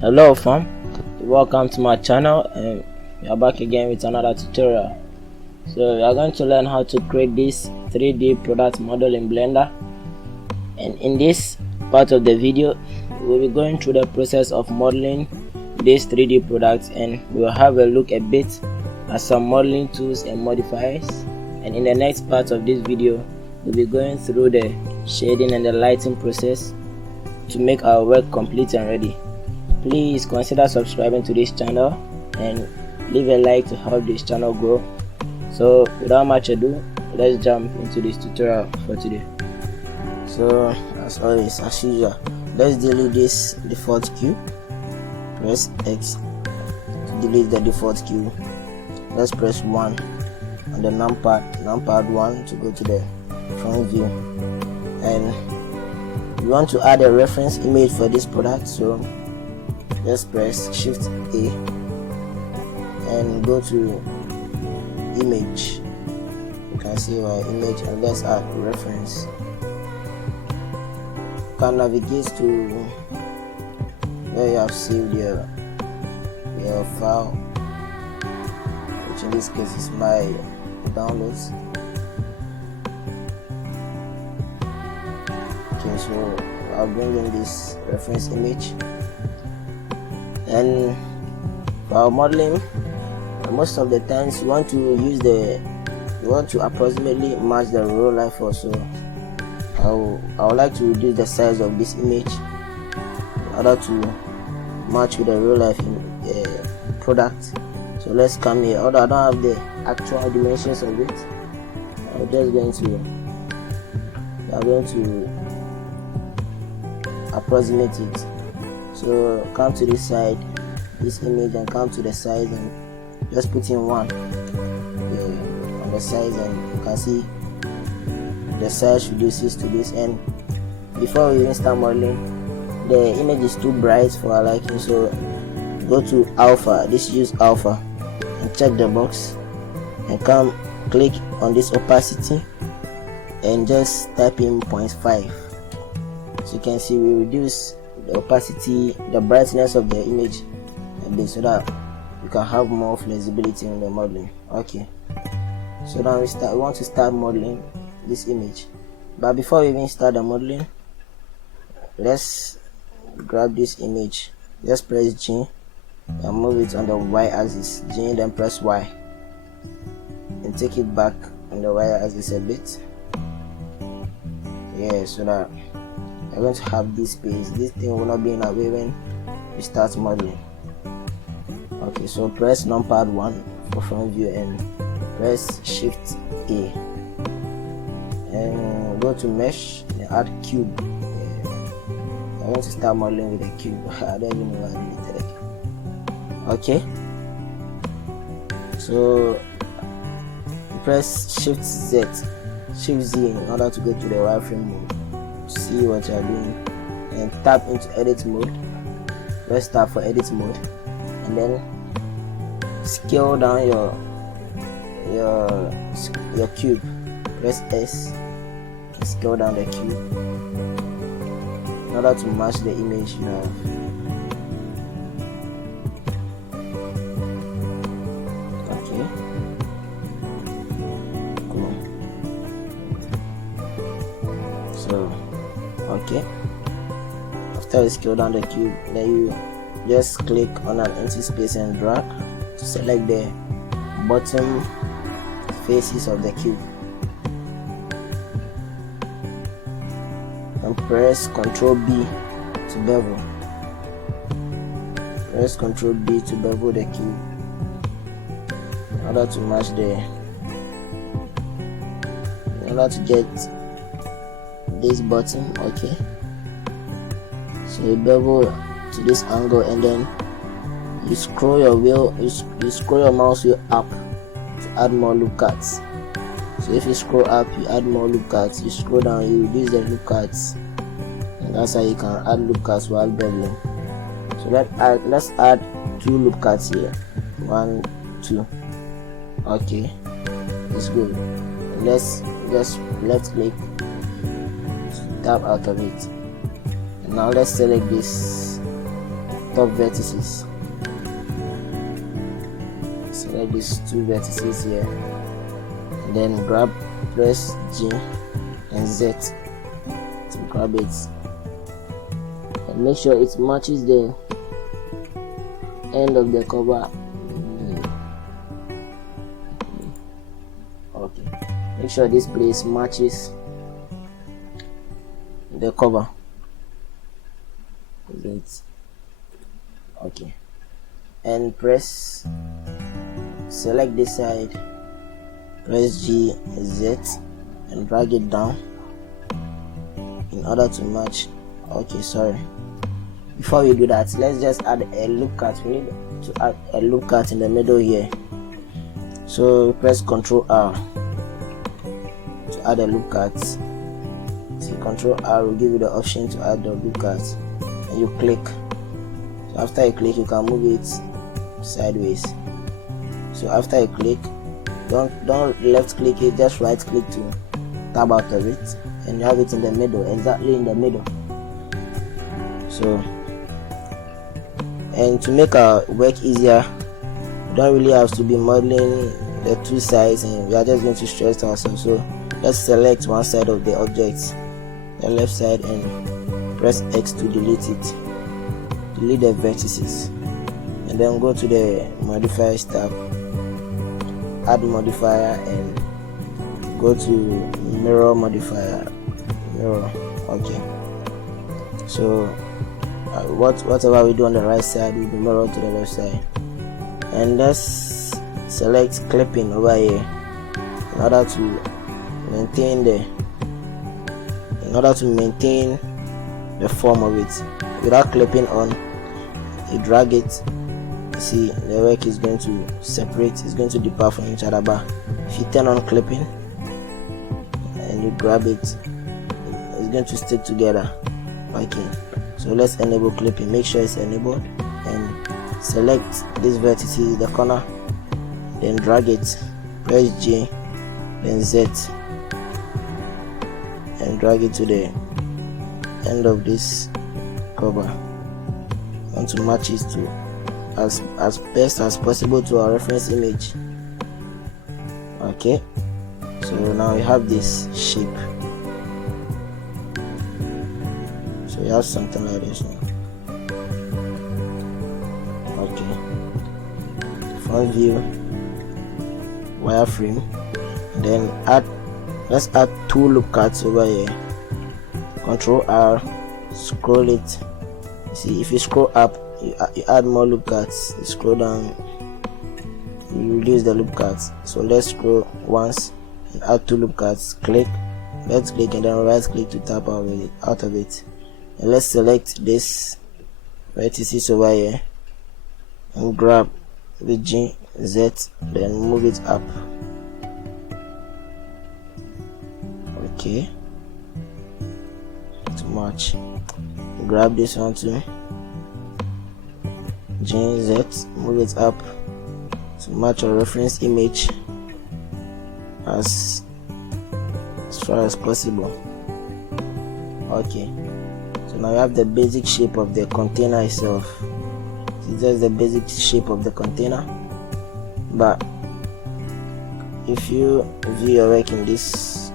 Hello fam, welcome to my channel and we are back again with another tutorial. So we are going to learn how to create this 3D product model in Blender, and in this part of the video we will be going through the process of modeling this 3D product, and we will have a look a bit at some modeling tools and modifiers, and in the next part of this video we'll be going through the shading and the lighting process to make our work complete and ready. Please consider subscribing to this channel and leave a like to help this channel grow. So without much ado, let's jump into this tutorial for today. So as always, as usual, let's delete this default cube. Press X to delete the default cube. Let's press 1 on the numpad 1 to go to the front view, and we want to add a reference image for this product, so just press Shift A and go to image. You can see our image, and let's add reference. You can navigate to where you have saved your file, which in this case is my downloads. Okay, so I'll bring in this reference image. And for our modeling, most of the times you want to approximately match the real life also. I would like to reduce the size of this image in order to match with the real life product. So let's come here. Although I don't have the actual dimensions of it, I'm just going to approximate it. So come to this side, this image, and come to the size and just put in 1 on the size, and you can see the size reduces to this. And before we even start modeling, the image is too bright for our liking, so go to alpha, use alpha, and check the box and click on this opacity and just type in 0.5. so you can see we reduce the opacity, the brightness of the image a bit, so that you can have more flexibility in the modeling. Okay, so now we want to start modeling this image, but before we even start the modeling, let's grab this image. Just press G and move it on the Y axis. G, then press Y and take it back on the Y axis a bit. Yeah, so that I'm going to have this space. This thing will not be in our way when we start modeling. Okay, so press numpad 1 for front view and press Shift A and go to mesh and add cube. I want to start modeling with a cube. I don't even know why I deleted a cube. Okay, so press Shift Z in order to go to the wireframe mode. See what you are doing, and tap into edit mode. Press tab for edit mode, and then scale down your cube. Press S and scale down the cube in order to match the image you have. Okay, cool. So okay, after you scale down the cube, then you just click on an empty space and drag to select the bottom faces of the cube, and press Ctrl B to bevel. Press Ctrl B to bevel the cube in order to match in order to get this bottom. Okay, so you bevel to this angle, and then you scroll your wheel, you scroll your mouse wheel up to add more loop cuts. So if you scroll up, you add more loop cuts. You scroll down, you reduce the loop cuts, and that's how you can add loop cuts while beveling. So let's add 2 loop cuts here. 1, 2. Okay, it's good. Let's just left click, tap out of it. Now let's select this top vertices. Select these 2 vertices here, and then press G and Z to grab it, and make sure it matches the end of the cover. Okay, make sure this place matches the cover. Okay, and select this side, press G, Z, and drag it down in order to match. Okay, sorry, before we do that, let's just add a loop cut. We need to add a loop cut in the middle here, so press Ctrl R to add a loop cut. See, Ctrl R will give you the option to add the loop cut, and you click. So after you click, you can move it sideways. So after you click, don't left click it, just right click to tab out of it, and you have it in the middle, exactly in the middle. So, and to make our work easier, we don't really have to be modeling the 2 sides, and we are just going to stress ourselves. So let's select one side of the object, the left side, and press X to delete it. Delete the vertices, and then go to the modifiers tab, add modifier, and go to mirror modifier. Okay, so whatever we do on the right side will be mirrored to the left side. And let's select clipping over here in order to maintain the form of it. Without clipping on, you drag it, you see the work is going to separate, it's going to depart from each other. But if you turn on clipping and you grab it, it's going to stick together. Okay, so let's enable clipping. Make sure it's enabled, and select this vertices, the corner, then drag it, press J, then Z, and drag it to the end of this cover. I want to match it to as best as possible to our reference image. Okay, so now we have this shape. So we have something like this now. Okay, front view, wireframe, then let's add 2 loop cuts over here. Ctrl R, scroll it. See, if you scroll up, you add more loop cuts. You scroll down, you reduce the loop cuts. So let's scroll once and add 2 loop cuts. Click, left click, and then right click to tap out of it. And let's select this vertices over here and grab the G, Z, then move it up. Okay, to match. Grab this one too, G, Z, move it up to match our reference image as far as possible. Okay, so now we have the basic shape of the container itself. It's just the basic shape of the container, but if you view your work in this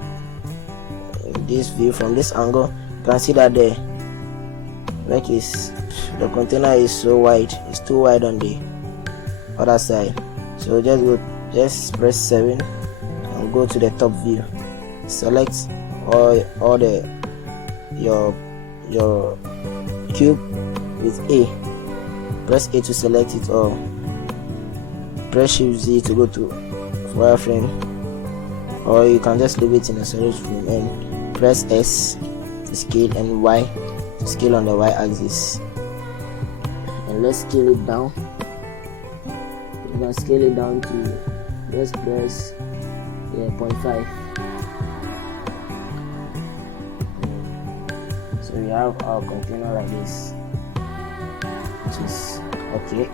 view from this angle, you can see that the container is so wide, it's too wide on the other side. So just press 7 and go to the top view. Select all your cube with A. Press A to select it, or press Shift Z to go to wireframe, or you can just leave it in a solid frame, and press S to scale and Y to scale on the Y axis. And let's scale it down. You can scale it down to, let's press 0.5. So we have our container like this, which is okay.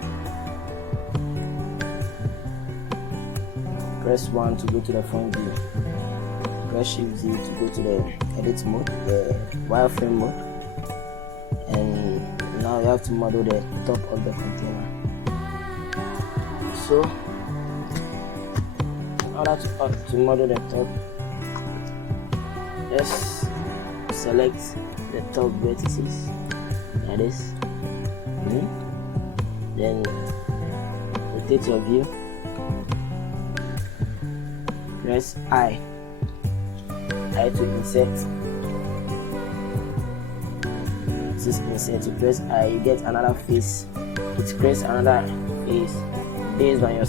Press 1 to go to the front view. Press Shift Z to go to the edit mode, the wireframe mode. And Now you have to model the top of the container. So in order to model the top, let's select the top vertices, like this. Then rotate your view, press I to insert. This is insert. You press I, you get another face. It creates another face based on your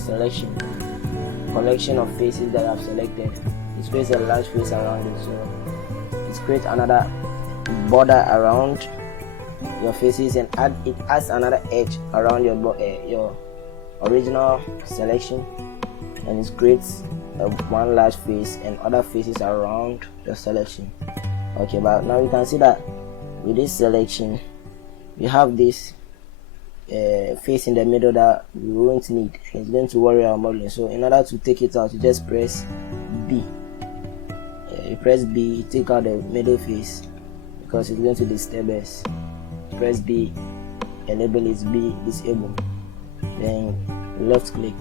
collection of faces that I've selected. It creates a large face around it, so it creates another border around your faces, and it adds another edge around your original selection, and it creates one large face and other faces around your selection. Okay, but now you can see that with this selection we have this face in the middle that we won't need. It's going to worry our modeling. So in order to take it out, you just press B. You press B, you take out the middle face because it's going to disturb us. Press B, enable is B, disable. Then left click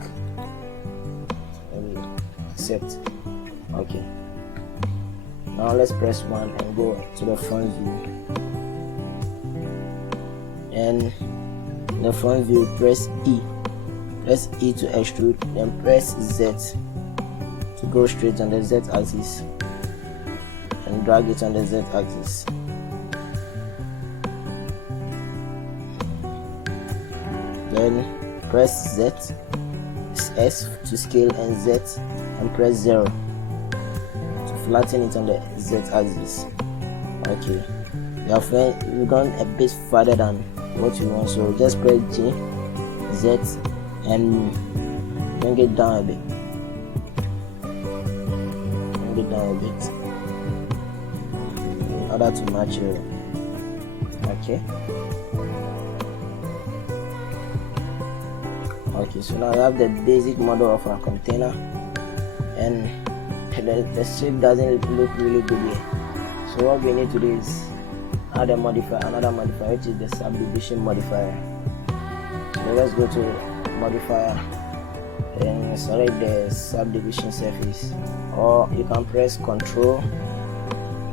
and accept. Okay. Now let's press 1 and go to the front view. And the front view, press E. Press E to extrude, then press Z to go straight on the Z axis and drag it on the Z axis. Then press Z, S to scale, and Z, and press 0 to flatten it on the Z axis. Okay, we've gone a bit further than what you want, so just press G, Z, and bring it down a bit. Bring it down a bit in order to match your. Okay. Okay, so now you have the basic model of our container, and the shape doesn't look really good here. So what we need to do is add another modifier, which is the subdivision modifier. So let's go to modifier and select the subdivision surface, or you can press Ctrl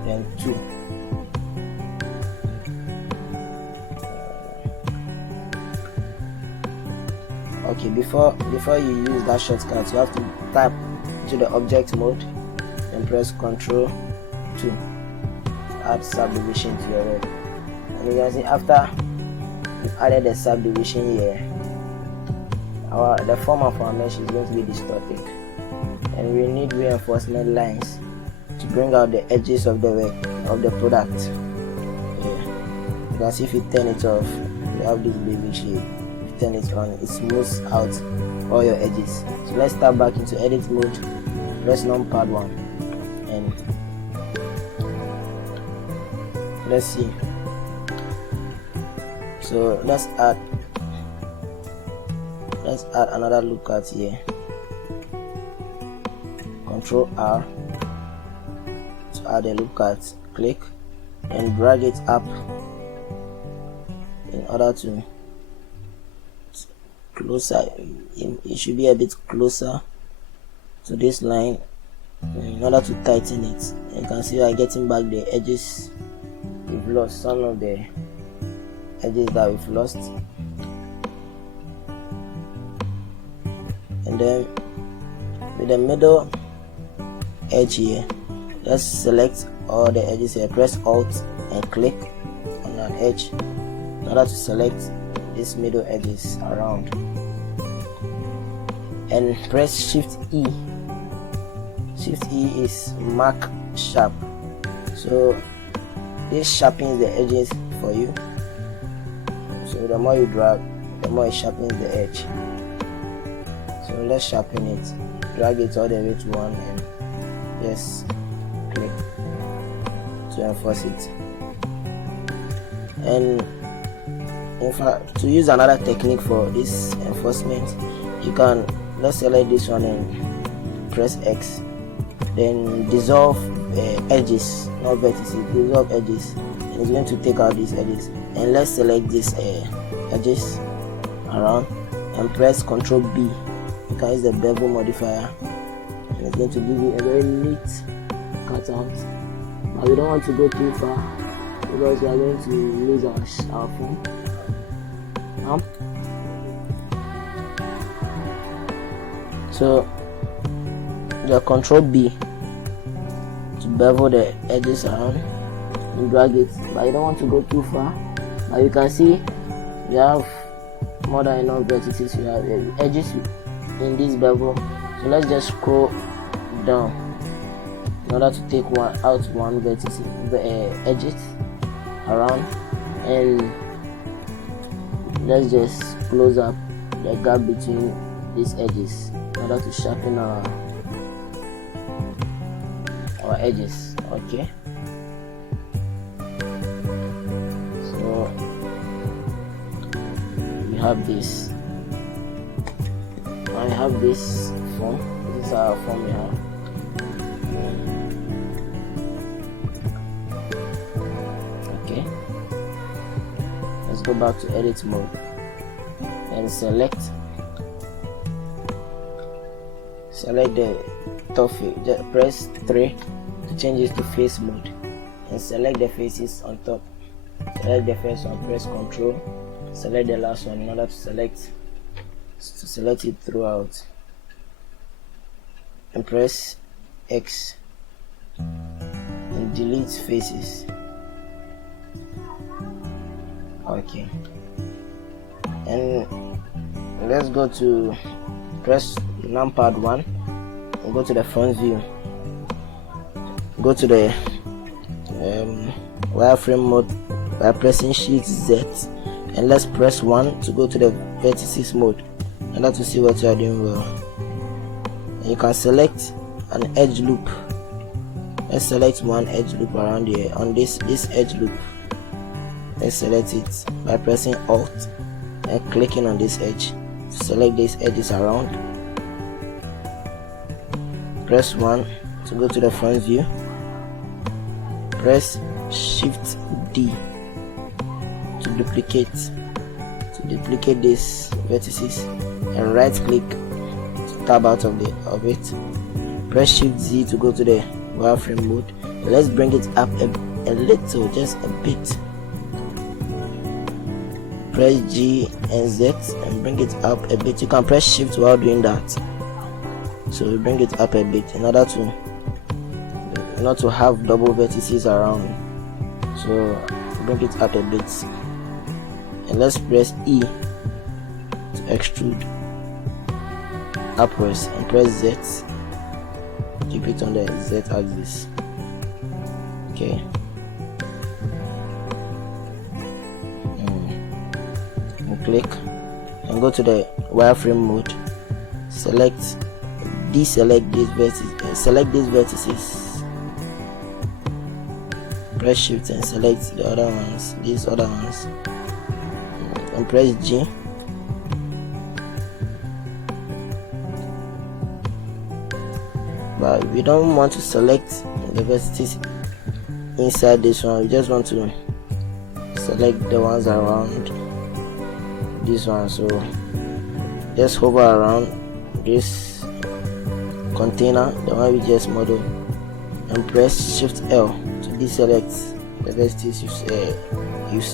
then 2. Okay, before you use that shortcut, you have to tap to the object mode and press Ctrl 2 to add subdivision to your web. And you can see after we've added the subdivision here, the form of our mesh is going to be distorted, and we need reinforcement lines to bring out the edges of the product. Yeah. You can see if you turn it off, you have this basic shape. Turn it on, it smooths out all your edges. So let's start back into edit mode, press numpad 1, and let's see. So let's add another lookout here. Ctrl R to add a lookout, click and drag it up in order to closer. It should be a bit closer to this line in order to tighten it. You can see we are getting back the edges we've lost, some of the edges that we've lost. And then with the middle edge here, just select all the edges here, press Alt and click on an edge in order to select these middle edges around, and press Shift E. Shift E is mark sharp, so this sharpens the edges for you. So the more you drag, the more it sharpens the edge. So let's sharpen it, drag it all the way to 1 and just click to enforce it. And in fact, to use another technique for this enforcement, you can, let's select this one and press X, then dissolve edges, not vertices, dissolve edges and it's going to take out these edges. And let's select these edges around and press Ctrl B. You can use the bevel modifier, and it's going to give you a very neat cutout. But we don't want to go too far because we are going to lose our phone. So the Ctrl B to bevel the edges around and drag it, but you don't want to go too far. But you can see we have more than enough vertices. We have edges in this bevel, so let's just scroll down in order to take one vertex, the edges around, and let's just close up the gap between these edges in order to sharpen our edges. Okay, so we have this. Now we have this form. This is our form we have. Okay, let's go back to edit mode and select the top face. Just press 3 to change it to face mode and select the faces on top. Select the first one, press Ctrl, select the last one in order to select it throughout, and press X and delete faces. Okay, and let's go to press numpad 1 and go to the front view. Go to the wireframe mode by pressing Shift Z, and let's press 1 to go to the vertices mode in order to see what you are doing well. And you can select an edge loop. Let's select one edge loop around here on this edge loop. Let's select it by pressing Alt and clicking on this edge to select these edges around. Press 1 to go to the front view. Press Shift D to duplicate these vertices, and right click to tab out of it. Press Shift Z to go to the wireframe mode. Let's bring it up a little, just a bit. Press G and Z and bring it up a bit. You can press Shift while doing that. So we bring it up a bit in order to not to have double vertices around. So bring it up a bit, and let's press E to extrude upwards, and press Z. Keep it on the Z axis. Okay. And click and go to the wireframe mode. Deselect these vertices. Select these vertices. Press Shift and select the other ones. These other ones. And press G. But we don't want to select the vertices inside this one. We just want to select the ones around this one. So just hover around this container, the one we just modeled, and press Shift L to deselect the vertices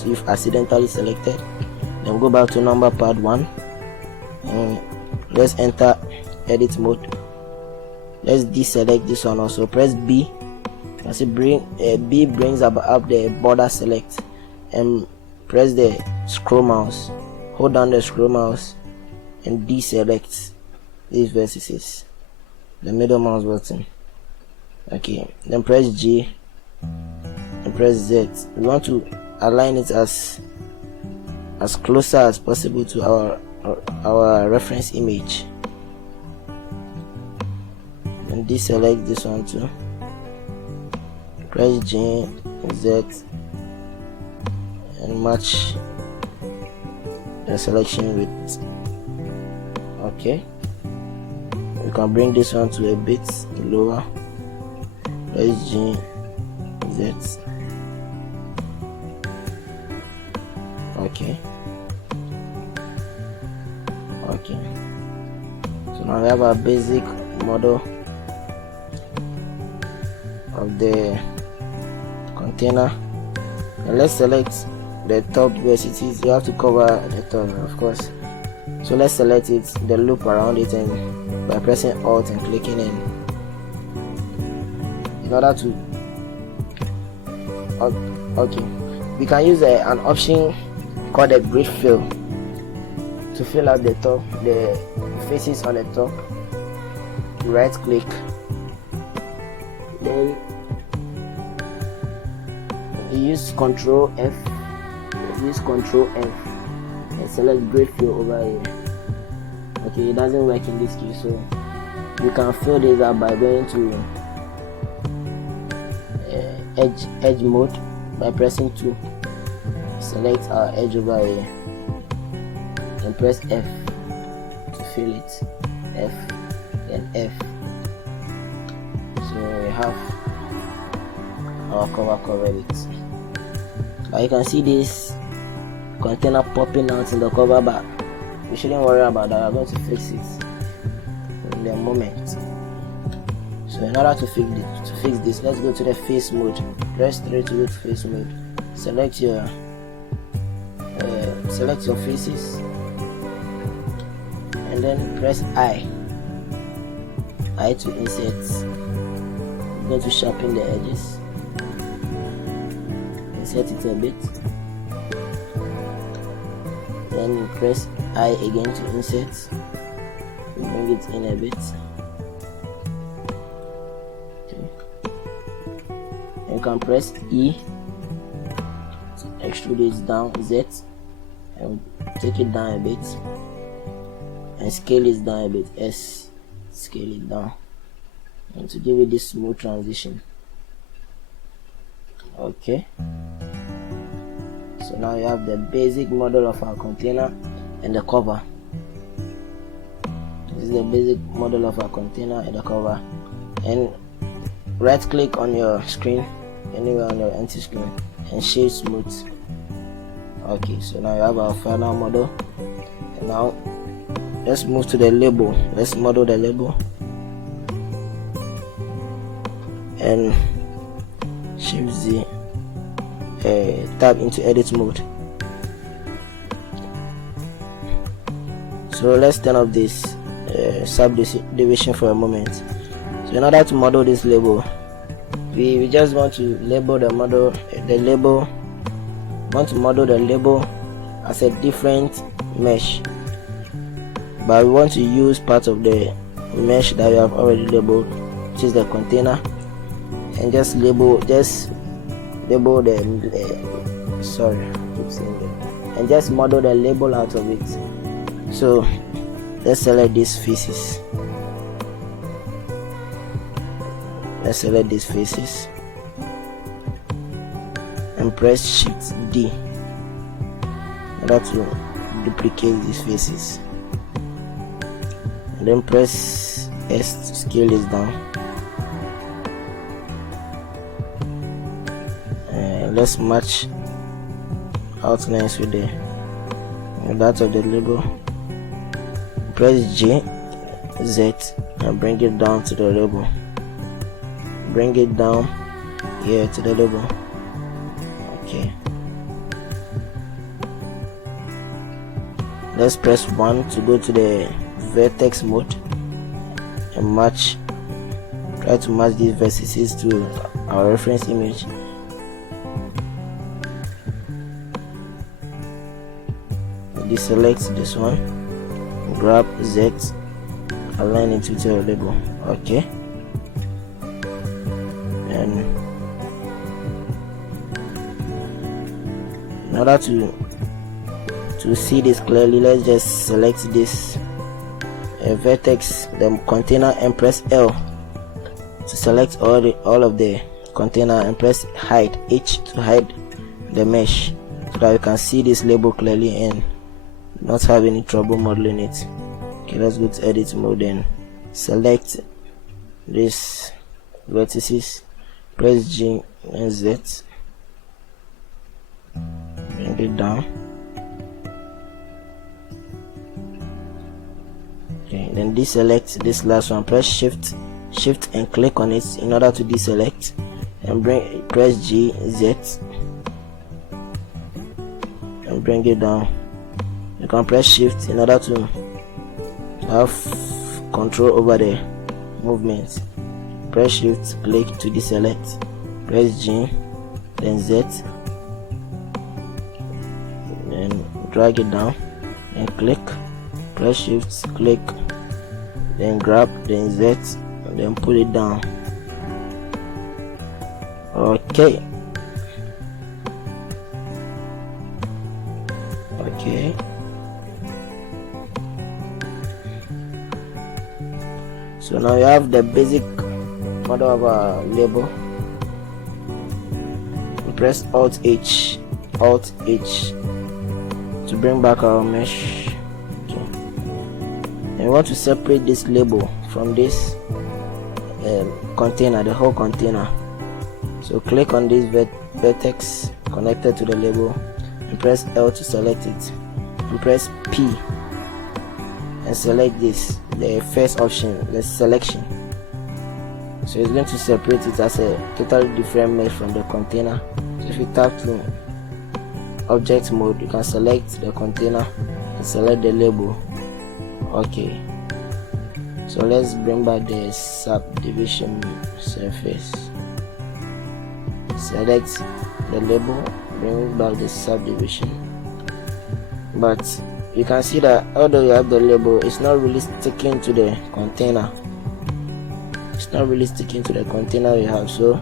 you've accidentally selected. Then go back to number pad 1 and let's enter edit mode. Let's deselect this one also. Press B. As it B brings up the border select, and press the scroll mouse. Hold down the scroll mouse and deselect these vertices. The middle mouse button. Okay, then press G and press Z. We want to align it as closer as possible to our reference image. And deselect this one too. Press G, Z, and match the selection with. Okay, you can bring this one to a bit lower. Press G, Z, Okay. So now we have our basic model of the container, and let's select the top vertices. You have to cover the top, of course. So let's select it, the loop around it, and by pressing Alt and clicking in order to okay, we can use an option called a grid fill to fill out the top, the faces on the top. Right click, then you use Control F, and select grid fill over here. Okay, it doesn't work in this case, so you can fill this out by going to edge mode by pressing 2. Select our edge over here and press F to fill it. F, then F. So we have our cover covered it. Now you can see this container popping out in the cover, but we shouldn't worry about that. We're going to fix it in the moment. So in order to fix this, let's go to the face mode. Press 3 to go to face mode. Select your faces, and then press I to insert. Go to sharpen the edges. Insert it a bit. Then press I again to insert. Bring it in a bit. Okay. You can press E to extrude it down, Z, and take it down a bit, and scale it down a bit, S, scale it down, and to give it this smooth transition. Okay, so now you have the basic model of our container and the cover. This is the basic model of our container and the cover. And right click on your screen, anywhere on your empty screen, and shade smooth. Okay, so now you have our final model. And now let's move to the label. Let's model the label and Shift Z, tab into edit mode. So let's turn off this subdivision for a moment. So in order to model this label, we just want to label the model, want to model the label as a different mesh, but we want to use part of the mesh that we have already labeled, which is the container, and just label the and just model the label out of it. So let's select these faces. And press Shift D in order to duplicate these faces, and then press S to scale this down. Let's match outlines with that of the label. Press J, Z, and bring it down to the label. Bring it down here to the label. Okay. Let's press 1 to go to the vertex mode and try to match these vertices to our reference image. Deselect this one, grab Z, align it with your label. Okay, and in order to see this clearly, let's just select this vertex, the container, and press L to select all of the container, and press hide H to hide the mesh so that you can see this label clearly and not have any trouble modeling it. Okay, let's go to edit mode and select these vertices, press G and Z, bring it down, Okay, then deselect this last one. Press shift and click on it in order to deselect, and press G, Z, and bring it down. You can press shift in order to have control over the movement. Press shift, click to deselect, press G, then Z, then drag it down and click, press shift, click, then grab, then Z, and then put it down. Okay, so now you have the basic model of our label. We press Alt H to bring back our mesh. Okay, and we want to separate this label from this container, the whole container. So click on this vertex connected to the label and press L to select it, and press P and select this, the first option, the selection. So it's going to separate it as a totally different mesh from the container. So if you tap to object mode, you can select the container and select the label. Okay, so let's bring back the subdivision surface. Select the label, bring back the subdivision. But you can see that although you have the label, it's not really sticking to the container. It's not really sticking to the container you have. So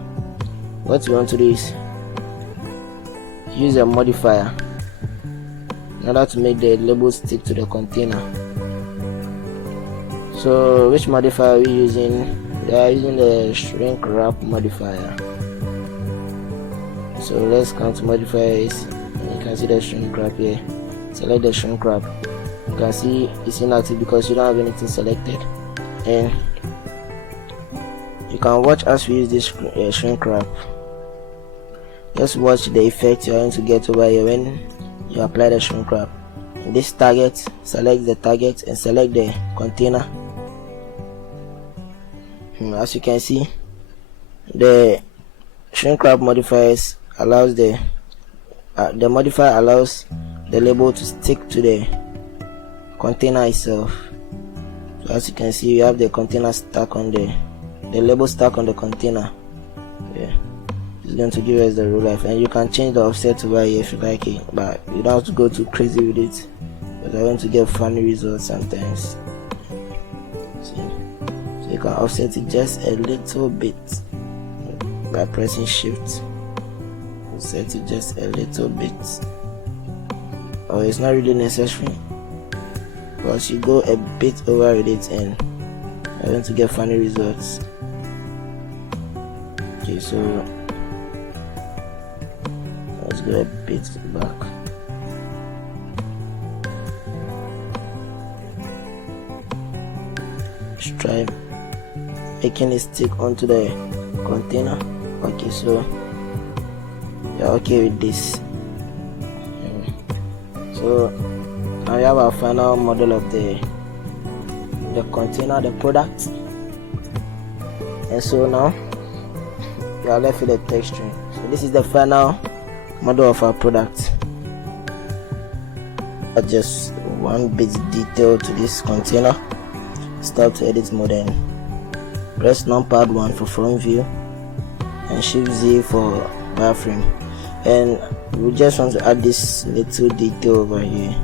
what you want to do is use a modifier in order to make the label stick to the container. So which modifier are we using? We are using the shrink wrap modifier. So let's come to modifiers, and you can see the shrink wrap here. Select the shrink wrap. You can see it's inactive because you don't have anything selected, and you can watch as we use this shrink wrap. Just watch the effect you're going to get over here when you apply the shrink wrap. In this target, select the target and select the container. As you can see, the shrink wrap modifiers allows the modifier allows the label to stick to the container itself. So as you can see, you have the container stuck on the label stuck on the container. Yeah, it's going to give us the real life, and you can change the offset over here if you like it, but you don't have to go too crazy with it, because I want to get funny results sometimes. See? So you can offset it just a little bit by pressing shift. Set it just a little bit, or it's not really necessary, because you go a bit over with it and you're going to get funny results. Okay, so let's go a bit back. Let's try making it stick onto the container. Okay, so you're okay with this. So now we have our final model of the container, the product, and so now we are left with the texture. So this is the final model of our product. Just one bit detail to this container. Start to edit mode and press numpad 1 for front view and shift Z for wireframe. And we just want to add this little detail over here.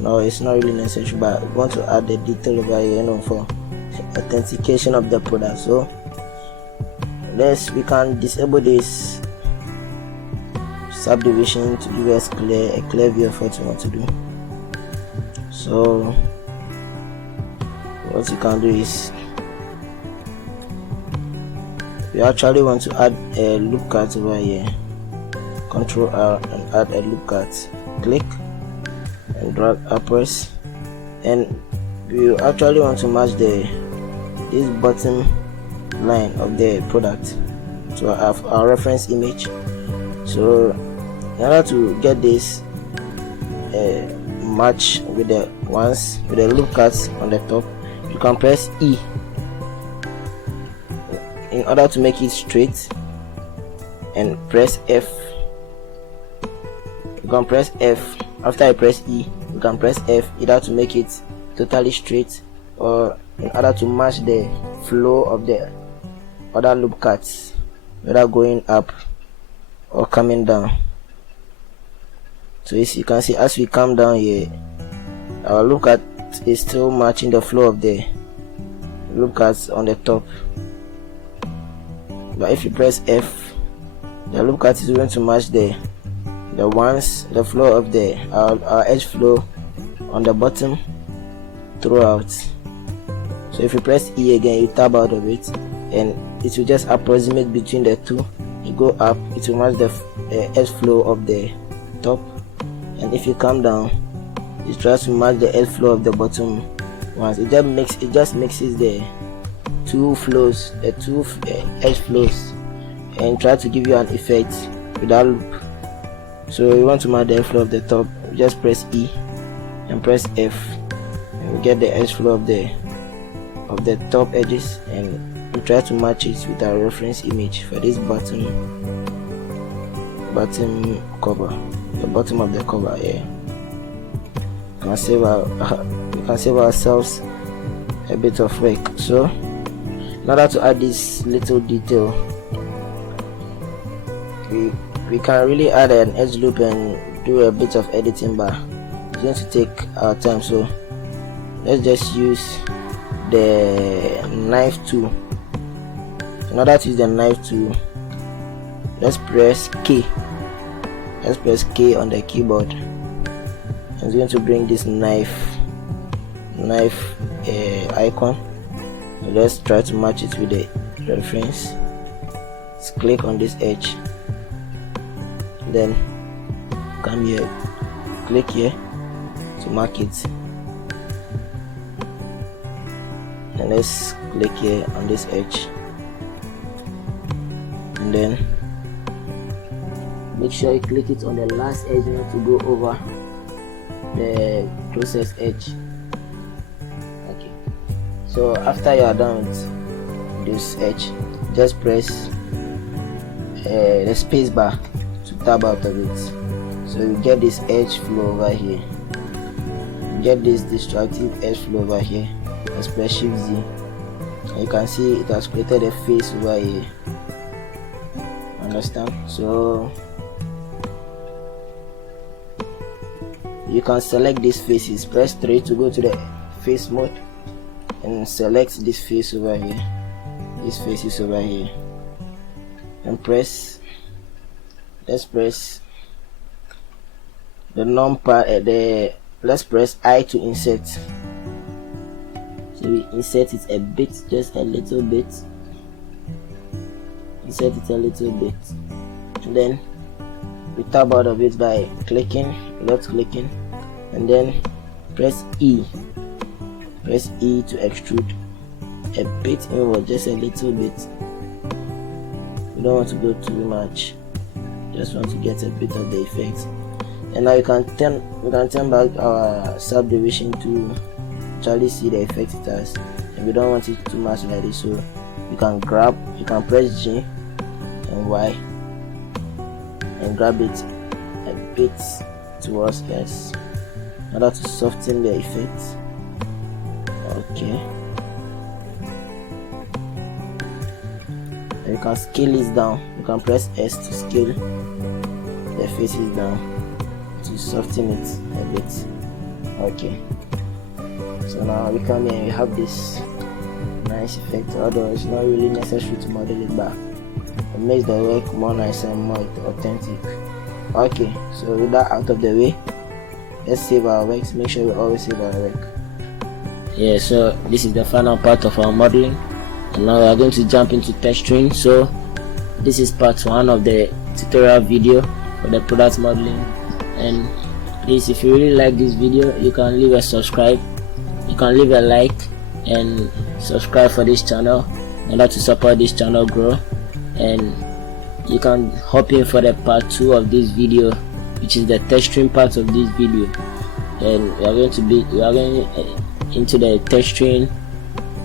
No, it's not really necessary, but we want to add the detail over here, for authentication of the product. So we can disable this subdivision to give us a clear view of what we want to do. So what you can do is, we actually want to add a loop cut over here. Control R and add a loop cut. Click and drag upwards, and we actually want to match this bottom line of the product to our reference image. So in order to get this match with the loop cuts on the top, you can press E in order to make it straight, and press F. You can press F after I press E. You can press F either to make it totally straight, or in order to match the flow of the other loop cuts, whether going up or coming down. So as you can see, as we come down here, our loop cut is still matching the flow of the loop cuts on the top. But if you press F, the loop cut is going to match the flow of the our edge flow on the bottom throughout. So if you press E again, you tab out of it, and it will just approximate between the two. You go up, it will match the edge flow of the top, and if you come down, it tries to match the edge flow of the bottom ones. It just mixes the two flows, the two edge flows, and try to give you an effect with that loop. So you want to match the edge flow of the top, you just press E and press F, and you get the edge flow of the top edges, and you try to match it with our reference image for this bottom cover, the bottom of the cover. Yeah, we can save ourselves a bit of work. So in order to add this little detail, we can really add an edge loop and do a bit of editing, but it's going to take our time. So let's just use the knife tool. In order to use the knife tool, let's press K. Let's press K on the keyboard. It's going to bring this knife icon. Let's try to match it with the reference. Let's click on this edge, then come here, click here to mark it, and let's click here on this edge, and then make sure you click it on the last edge, not to go over the closest edge. Okay, so after you are done with this edge, just press the space bar to tab out of it. So you get this edge flow over here, you get this destructive edge flow over here. Let's press Shift Z, and you can see it has created a face over here. Understand? So you can select these faces. Press 3 to go to the face mode, and select this face over here, these faces over here, and let's press the let's press I to insert. So we insert it a bit, just a little bit, insert it a little bit, and then we tab out of it by left clicking, and then press E to extrude a bit inward, just a little bit. We don't want to go too much, just want to get a bit of the effect. And now we can turn back our subdivision to actually see the effect it has, and we don't want it too much like this. So you can press G and Y and grab it a bit towards S in order to soften the effect. Okay, and you can scale this down. You can press S to scale the faces down to soften it a bit. Okay, so now we come here and we have this nice effect, although it's not really necessary to model it back. It makes the work more nice and more authentic. Okay, so with that out of the way, let's save our works. Make sure we always save our work. Yeah, so this is the final part of our modeling, and now we are going to jump into texturing. So this is part 1 of the tutorial video for the product modeling. And please, if you really like this video, you can leave a subscribe, you can leave a like, and subscribe for this channel in order to support this channel grow. And you can hop in for the part 2 of this video, which is the texturing part of this video. And we are going into the texturing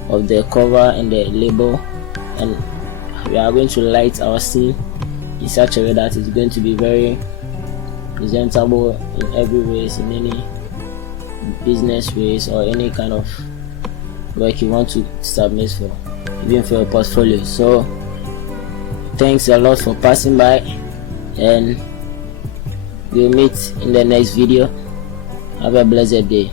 of the cover and the label, and we are going to light our scene in such a way that it's going to be very presentable in every ways, in any business ways or any kind of work you want to submit for, even for your portfolio. So thanks a lot for passing by, and we'll meet in the next video. Have a blessed day.